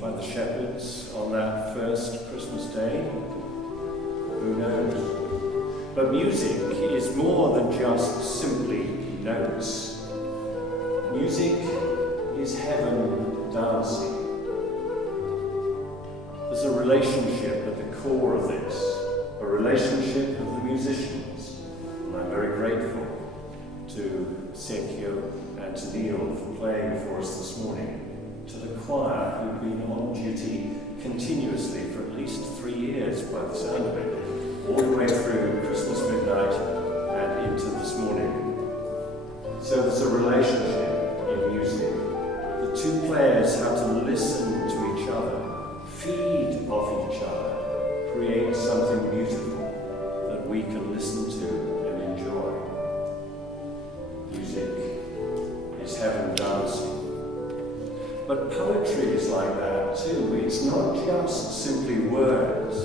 by the shepherds on that first Christmas day? Who knows? But music is more than just simply notes. Music is heaven dancing. There's a relationship at the core of this, a relationship of the musicians, and I'm very grateful to Sergio and to Neil for playing for us this morning, to the choir who've been on duty continuously for at least 3 years by the sound of it, all the way through Christmas midnight and into this morning. So there's a relationship in music. The two players have to listen to each other, feed off each other, create something beautiful that we can listen to and enjoy. Music is heaven dancing. But poetry is like that too. It's not just simply words.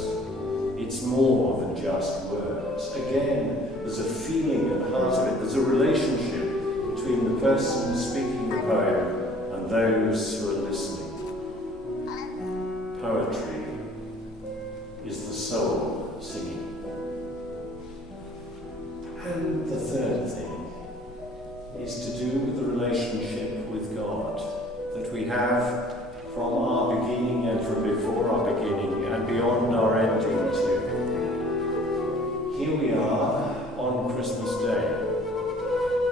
It's more than just words. Again, there's a feeling at the heart of it. There's a relationship between the person speaking the poem and those who are listening. Poetry is the soul singing. And the third thing is to do with the relationship with God that we have from our beginning and from before our beginning and beyond our ending too. Here we are on Christmas Day.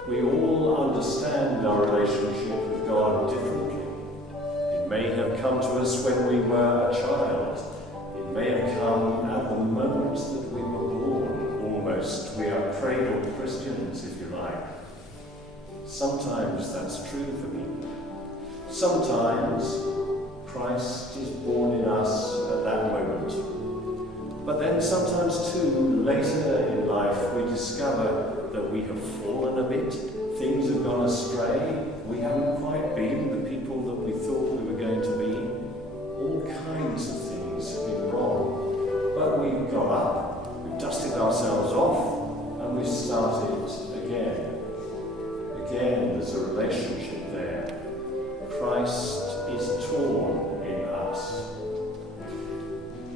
We all understand our relationship with God differently. It may have come to us when we were a child. It may have come at the moment that we were born, almost. We are cradled Christians, if you like. Sometimes that's true for me. Sometimes Christ is born in us at that moment. But then sometimes too, later in life, we discover that we have fallen a bit. Things have gone astray. We haven't quite been the people that we thought we were going to be. All kinds of things have been wrong. But we've got up, we've dusted ourselves off, and we've started again. Again, there's a relationship there. Christ is torn in us.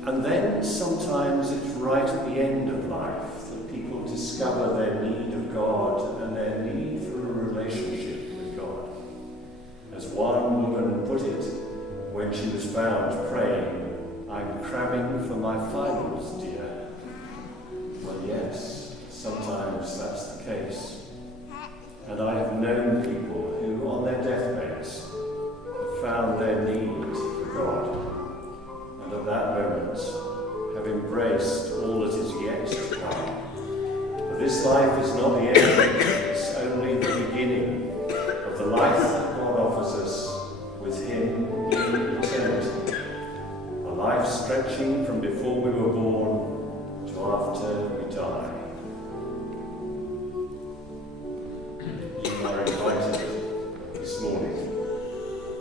And then sometimes it's right at the end of life that people discover their need of God and their need for a relationship with God. As one woman put it when she was found praying, "I'm cramming for my finals, dear." Well, yes, sometimes that's the case. And I have known people who, on their deathbeds, have found their need for God, and at that moment have embraced all that is yet to come. For this life is not the end, it's only the beginning of the life that God offers us with Him in eternity. A life stretching from before we were born to after we die. You are invited this morning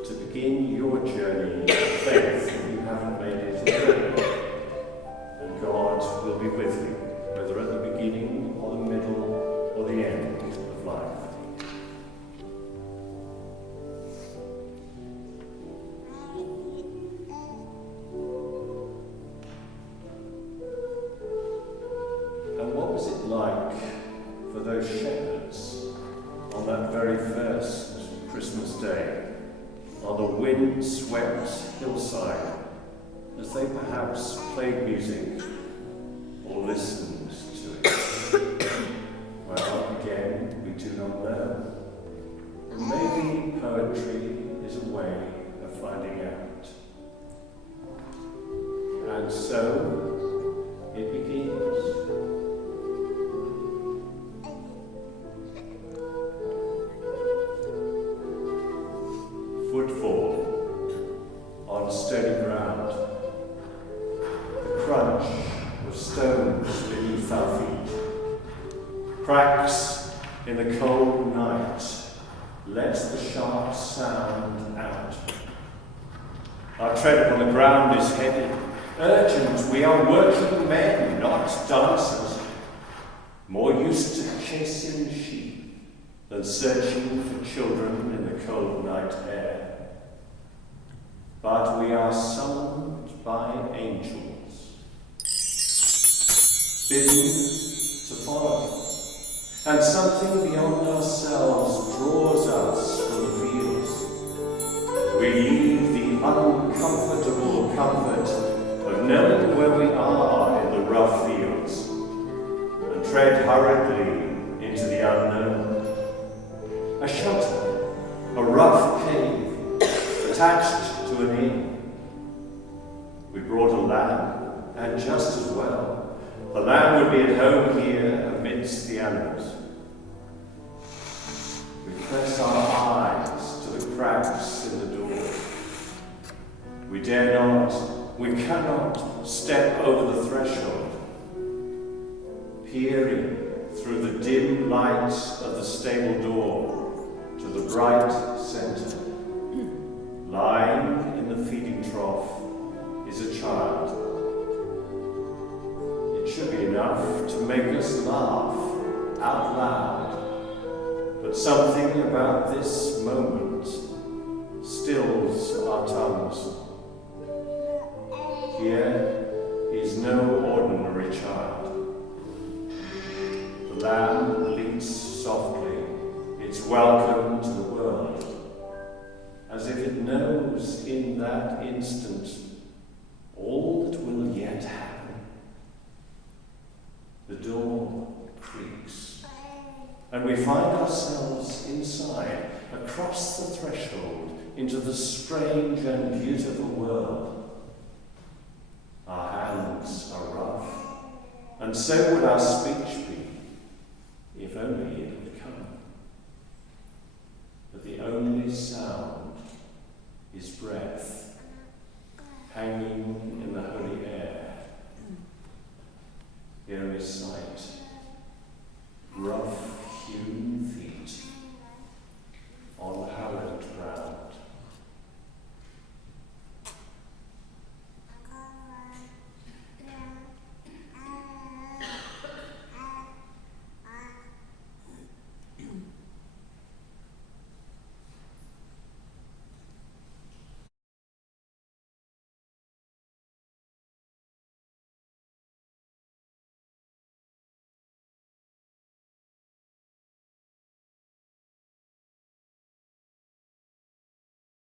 to begin your journey of faith if you haven't made it already. And God will be with you, whether at the beginning or the middle or the end of life. And what was it like for those shepherds on that very first Christmas Day, on the wind-swept hillside, as they perhaps played music or listened to it? Well, again, we do not know. Maybe poetry is a way of finding out. And so it begins. Footfall on stony ground, the crunch of stones beneath our feet, cracks in the cold night, let the sharp sound out. Our tread upon the ground is heavy, urgent. We are working men, not dancers, more used to chasing sheep than searching for children in the cold night air. but we are summoned by angels, bidden to follow. And something beyond ourselves draws us from the fields. We leave the uncomfortable comfort of knowing where we are in the rough fields and tread hurriedly into the unknown. A shelter, a rough cave, attached to an inn. We brought a lamb, and just as well. The lamb would be at home here amidst the animals. We press our eyes to the cracks in the door. We dare not, we cannot step over the threshold. Peering through the dim lights of the stable door to the bright centre. Lying in the feeding trough is a child. It should be enough to make us laugh out loud, but something about this moment stills our tongues. Here is no ordinary child. The lamb bleats softly its welcome to the world, as if it knows in that instant all that will yet happen. The door creaks, and we find ourselves inside, across the threshold, into the strange and beautiful world. Our hands are rough, and so would our speech